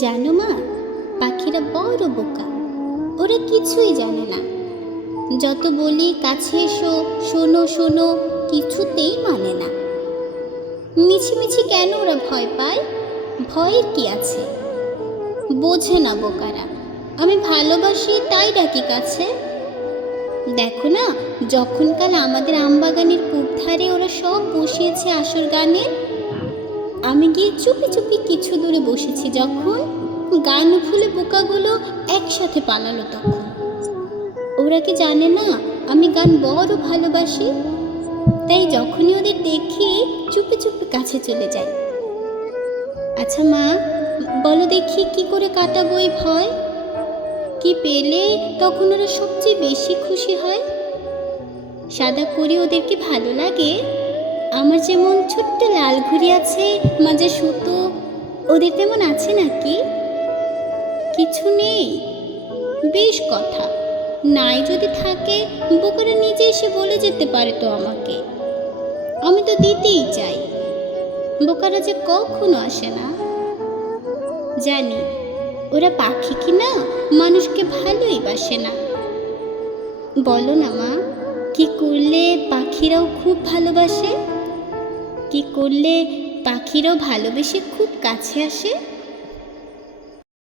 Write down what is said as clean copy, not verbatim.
জানো মা, পাখিরা বড় বোকা। ওরা কিছুই জানে না। যত বলি কাছে এসো, শোনো শোনো, কিছুতেই মানে না। মিছিমিছি কেন ওরা ভয় পায়? ভয়ের কি আছে? বোঝে না বোকারা। আমি ভালোবাসি তাই ডাকি কাছে। দেখো না, যখন কাল আমাদের আমবাগানের পূব ধারে ওরা সব বসিয়েছে আসর গানের, আমি গিয়ে চুপি চুপি কিছু দূরে বসেছি। যখন গান ভুলে বোকাগুলো একসাথে পালালো, তখন ওরা কি জানে না আমি গান বড় ভালোবাসি? তাই যখনই ওদের দেখি চুপি চুপি কাছে চলে যাই। আচ্ছা মা, বলো দেখি কি করে কাটাবো এই ভয়? কি পেলে তখন ওরা সবচেয়ে বেশি খুশি হয়? সাদা করে ওদের কি ভালো লাগে? আমার যেমন ছোট্ট লাল ঘুড়ি আছে, মাঝে সুতো, ওদের তেমন আছে নাকি? কিছু নেই? বেশ কথা, নাই যদি থাকে বোকারা নিজে এসে বলে যেতে পারে তো আমাকে। আমি তো দিতেই চাই, বোকারা যে কখনো আসে না। জানি ওরা পাখি কিনা মানুষকে ভালোই বাসে না। বলো না মা, কি করলে পাখিরাও খুব ভালোবাসে? কি করলে পাখিরাও ভালোবেসে খুব কাছে আসে?